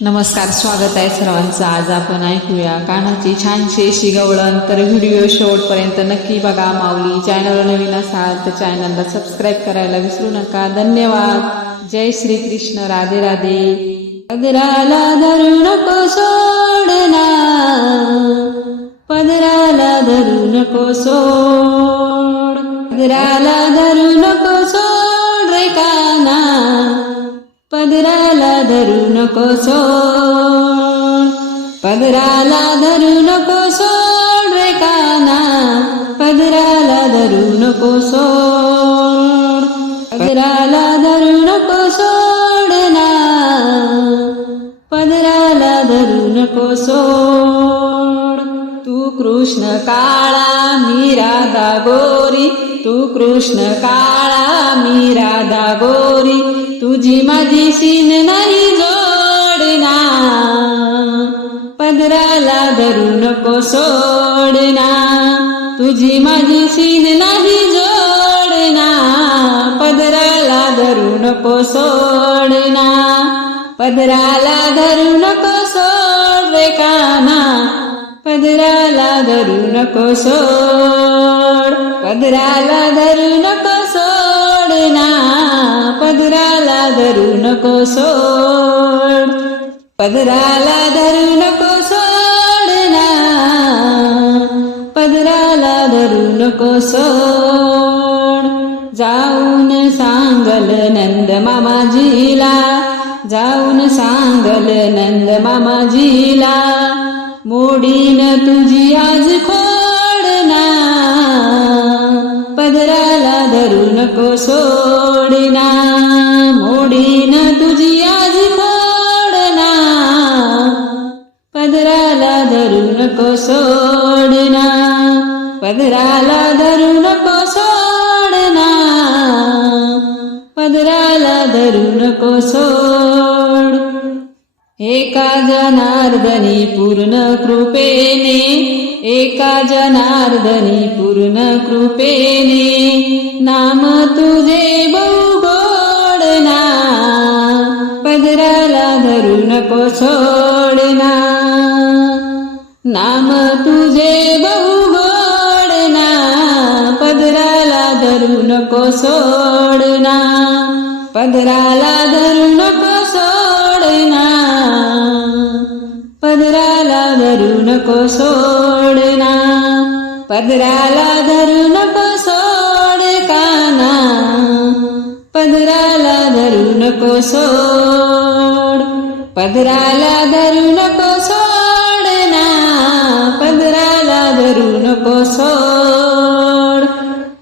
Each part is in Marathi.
नमस्कार स्वागत आहे सर्वांचं. आज आपण ऐकूया कानाची छानशी अशी गवळण. तर व्हिडिओ शेवटपर्यंत नक्की बघा माऊली. चॅनलवर नवीन असाल तर चॅनलला सबस्क्राईब करायला विसरू नका. धन्यवाद. जय श्री कृष्ण. राधे राधे. पदराला धरू नको सोडना पदराला धरू नको सोड. पदराला पदराला धरू नको सोड. पदराला धरू नको सोड रे काना. पदराला धरू नको सोड. पदराला धरू नको सोड ना. पदराला धरू नको सोड. तू कृष्ण काळा मी राधा गोरी तू कृष्ण काळा मी राधा गोरी तुझी माझी सीन नाही जोडना. पदराला धरू नको सोडना. तुझी माझी सीन नाही जोडना. पदराला धरू नको सोडना. पदराला धरू नको सोड रे काना. पदराला धरू नको सोड. पदराला धरू नको सोडना पदराला धरू नको सोड. पदराला धरू नको सोडना पदराला धरू नको सोड. जाऊन सांगल नंद मामाजीला. जाऊन सांगल नंद मामाजीला. मोडीन तुझी आज खोडना पदराला धरू नको सोडना. मोडीन तुझी आज खोडना पदराला धरू नको सोडना. पदराला धरू नको सोडना. पदराला धरू नको सोड एका जनार्दनी पूर्ण कृपेने एका जनार्दनी पूर्ण कृपेने नाम तुझे बहुगोडना पदराला धरू नको सोडना नाम तुझे बहुगोडना पदराला धरू नको सोडना पदराला धरू नको सोडना पदराला धरू नको सोडना. पदराला धरू नको सोड काना पदराला धरू नको सोड. पदराला धरू नको सोडना. पदराला धरू नको सोड.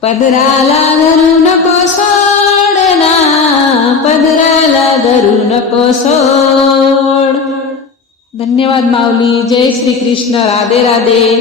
पदराला धरू नको सोडना. पदराला धरू नको सोड. धन्यवाद माऊली. जय श्री कृष्ण राधे राधे.